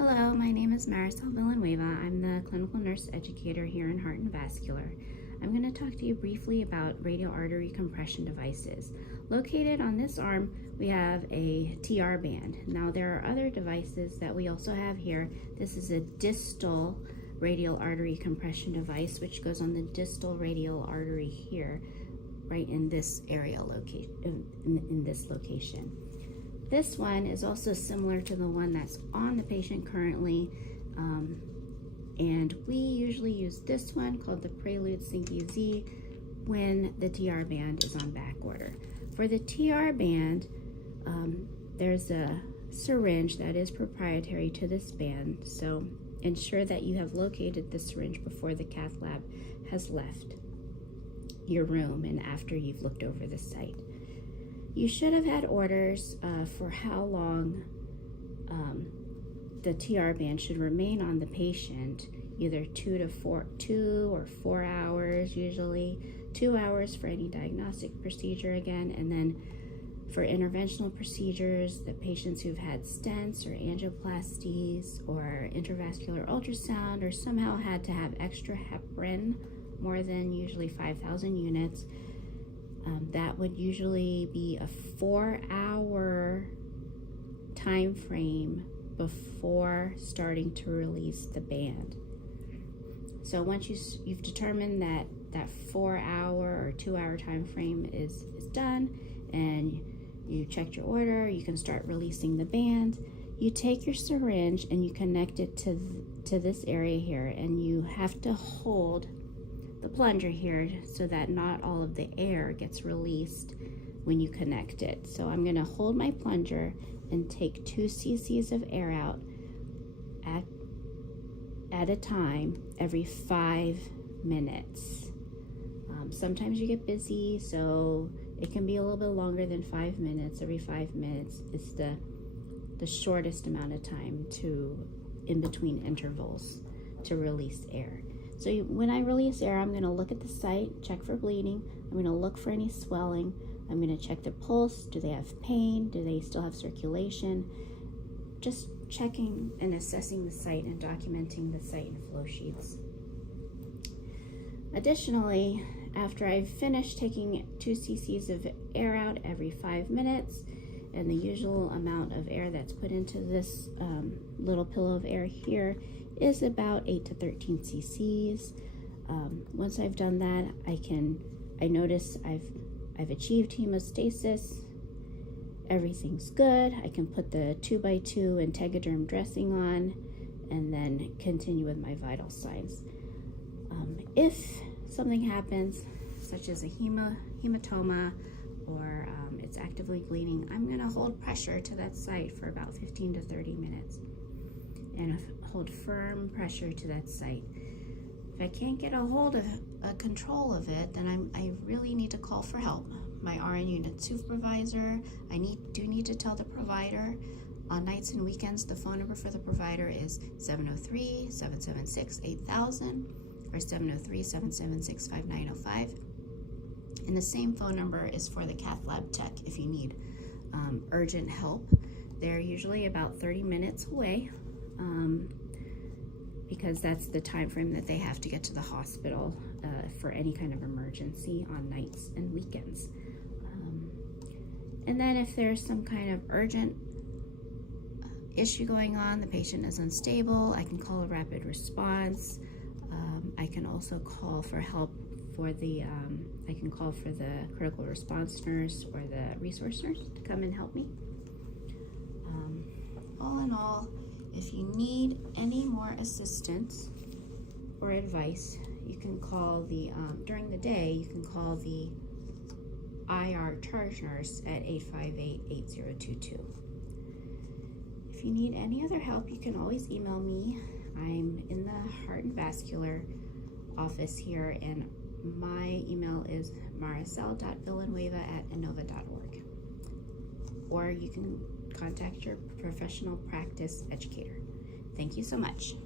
Hello, my name is Marisol Villanueva. I'm the clinical nurse educator here in Heart and Vascular. I'm going to talk to you briefly about radial artery compression devices. Located on this arm, we have a TR band. Now there are other devices that we also have here. This is a distal radial artery compression device, which goes on the distal radial artery here, right in this area in this location. This one is also similar to the one that's on the patient currently, and we usually use this one called the Prelude Sync Z when the TR band is on back order. For the TR band, there's a syringe that is proprietary to this band, so ensure that you have located the syringe before the cath lab has left your room and after you've looked over the site. You should have had orders for how long the TR band should remain on the patient, either 2 or 4 hours usually, 2 hours for any diagnostic procedure again, and then for interventional procedures, the patients who've had stents or angioplasties or intravascular ultrasound or somehow had to have extra heparin, more than usually 5,000 units, that would usually be a 4-hour time frame before starting to release the band. So once you've determined that 4-hour or 2-hour time frame is done and you checked your order, you can start releasing the band. You take your syringe and you connect it to this area here, and you have to hold the plunger here so that not all of the air gets released when you connect it. So I'm going to hold my plunger and take 2 cc's of air out at a time every 5 minutes. Sometimes you get busy, so it can be a little bit longer than 5 minutes. Every 5 minutes is the shortest amount of time in between intervals to release air. So when I release air, I'm going to look at the site, check for bleeding. I'm going to look for any swelling. I'm going to check the pulse. Do they have pain? Do they still have circulation? Just checking and assessing the site and documenting the site in flow sheets. Additionally, after I've finished taking 2 cc's of air out every 5 minutes, and the usual amount of air that's put into this little pillow of air here is about 8 to 13 cc's. Once I've done that, I notice I've achieved hemostasis. Everything's good. I can put the 2x2 and Tegaderm dressing on and then continue with my vital signs. If something happens, such as a hematoma or it's actively bleeding, I'm going to hold pressure to that site for about 15 to 30 minutes and hold firm pressure to that site. If I can't get a hold of a control of it, then I really need to call for help. My RN unit supervisor, I do need to tell the provider. On nights and weekends, the phone number for the provider is 703-776-8000 or 703-776-5905. And the same phone number is for the cath lab tech if you need urgent help. They're usually about 30 minutes away because that's the time frame that they have to get to the hospital for any kind of emergency on nights and weekends. And then if there's some kind of urgent issue going on, the patient is unstable, I can call a rapid response. I can also call for help for the critical response nurse or the resource nurse to come and help me. All in all, if you need any more assistance or advice, you can call during the day, you can call the IR charge nurse at 858-8022. If you need any other help, you can always email me. I'm in the Heart and Vascular office here, and my email is marisol.villanueva@innova.org. Or you can contact your professional practice educator. Thank you so much.